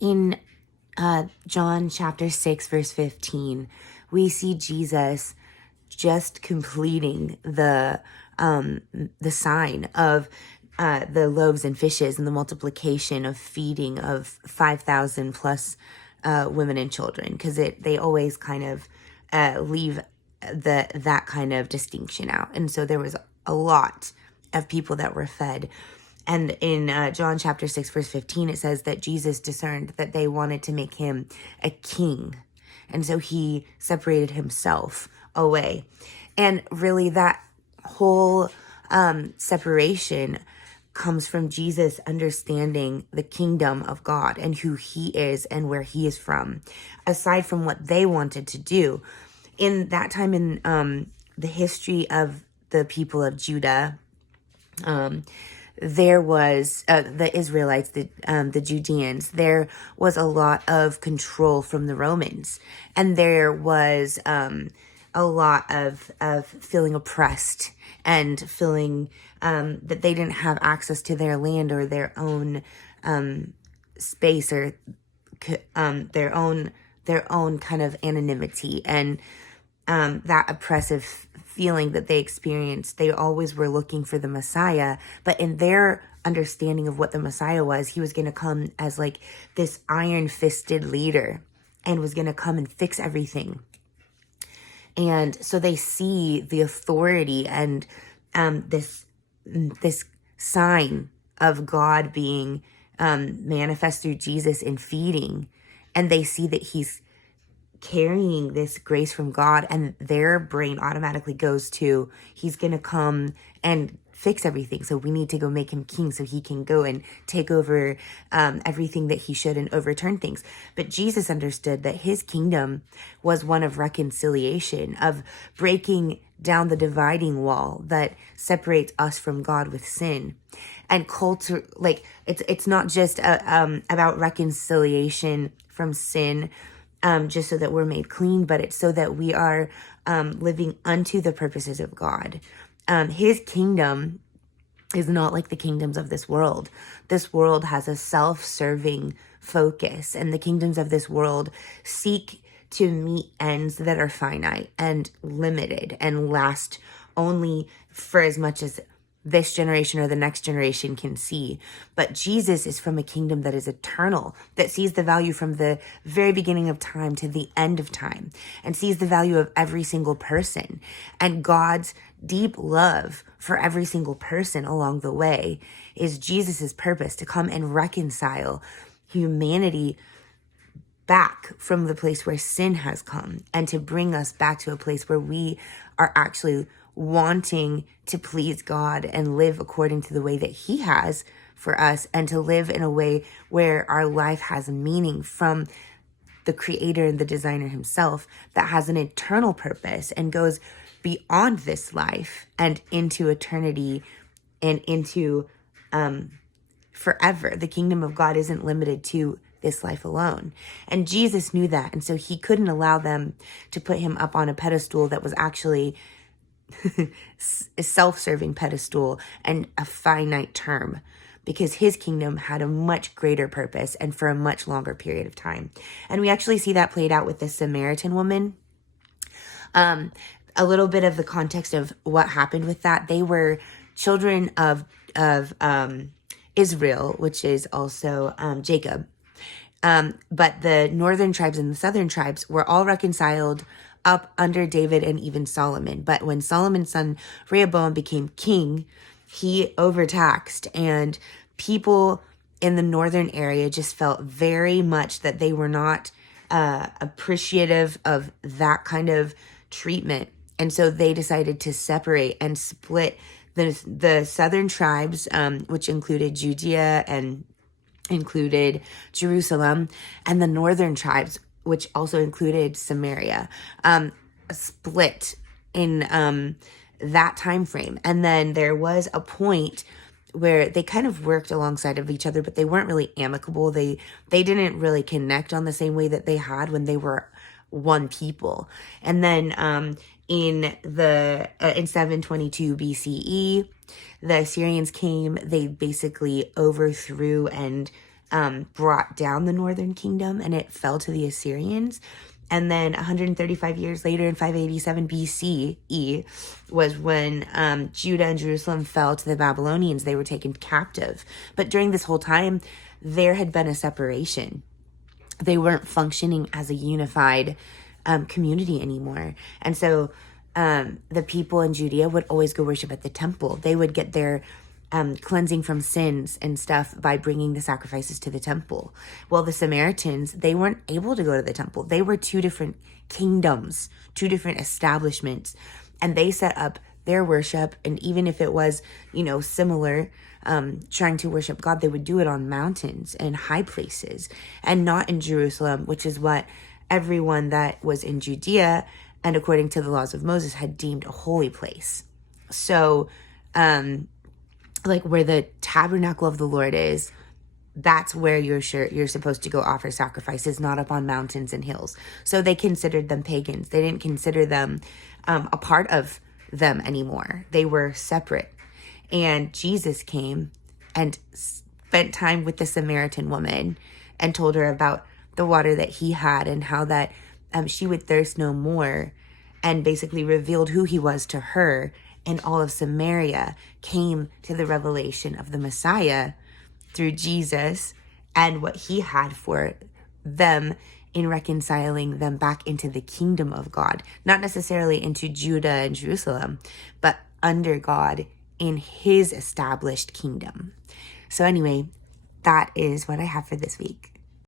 In John chapter 6, verse 15, we see Jesus just completing the sign of the loaves and fishes and the multiplication of feeding of 5,000 plus women and children, because they always kind of leave that kind of distinction out. And so there was a lot of people that were fed. And in John chapter 6, verse 15, it says that Jesus discerned that they wanted to make him a king. And so he separated himself away. And really that whole separation comes from Jesus understanding the kingdom of God and who he is and where he is from, aside from what they wanted to do. In that time in the history of the people of Judah, there was the Israelites, the Judeans. There was a lot of control from the Romans, and there was a lot of feeling oppressed and feeling that they didn't have access to their land or their own space or their own kind of anonymity, and that oppressive feeling that they experienced. They always were looking for the Messiah, but in their understanding of what the Messiah was, he was going to come as like this iron-fisted leader and was going to come and fix everything. And so they see the authority and this sign of God being manifest through Jesus in feeding, and they see that he's carrying this grace from God, and their brain automatically goes to, he's going to come and fix everything. So we need to go make him king so he can go and take over everything that he should and overturn things. But Jesus understood that his kingdom was one of reconciliation, of breaking down the dividing wall that separates us from God with sin. And culture, like it's not just about reconciliation from sin, just so that we're made clean, but it's so that we are living unto the purposes of God. His kingdom is not like the kingdoms of this world. This world has a self-serving focus, and the kingdoms of this world seek to meet ends that are finite and limited and last only for as much as this generation or the next generation can see. But Jesus is from a kingdom that is eternal, that sees the value from the very beginning of time to the end of time, and sees the value of every single person. And God's deep love for every single person along the way is Jesus's purpose to come and reconcile humanity back from the place where sin has come, and to bring us back to a place where we are actually wanting to please God and live according to the way that he has for us, and to live in a way where our life has meaning from the creator and the designer himself, that has an eternal purpose and goes beyond this life and into eternity and into forever. The kingdom of God isn't limited to this life alone. And Jesus knew that. And so he couldn't allow them to put him up on a pedestal that was actually a self-serving pedestal and a finite term, because his kingdom had a much greater purpose and for a much longer period of time. And we actually see that played out with the Samaritan woman. A little bit of the context of what happened with that. They were children of Israel, which is also Jacob. But the northern tribes and the southern tribes were all reconciled up under David and even Solomon. But when Solomon's son Rehoboam became king, he overtaxed, and people in the northern area just felt very much that they were not appreciative of that kind of treatment. And so they decided to separate and split the southern tribes, which included Judea and included Jerusalem, and the northern tribes, which also included Samaria, split in that time frame. And then there was a point where they kind of worked alongside of each other, but they weren't really amicable. They didn't really connect on the same way that they had when they were one people. And then in 722 BCE, the Assyrians came. They basically overthrew and brought down the northern kingdom, and it fell to the Assyrians. And then 135 years later, in 587 BCE, was when Judah and Jerusalem fell to the Babylonians. They were taken captive. But during this whole time, there had been a separation. They weren't functioning as a unified community anymore. And so the people in Judea would always go worship at the temple. They would get their cleansing from sins and stuff by bringing the sacrifices to the temple. Well, the Samaritans, they weren't able to go to the temple. They were two different kingdoms, two different establishments, and they set up their worship. And even if it was, similar, trying to worship God, they would do it on mountains and high places and not in Jerusalem, which is what everyone that was in Judea and according to the laws of Moses had deemed a holy place. So, where the tabernacle of the Lord is, that's where you're supposed to go offer sacrifices, not up on mountains and hills. So they considered them pagans. They didn't consider them a part of them anymore. They were separate. And Jesus came and spent time with the Samaritan woman and told her about the water that he had and how that she would thirst no more, and basically revealed who he was to her. And all of Samaria came to the revelation of the Messiah through Jesus and what he had for them in reconciling them back into the kingdom of God. Not necessarily into Judah and Jerusalem, but under God in his established kingdom. So anyway, that is what I have for this week.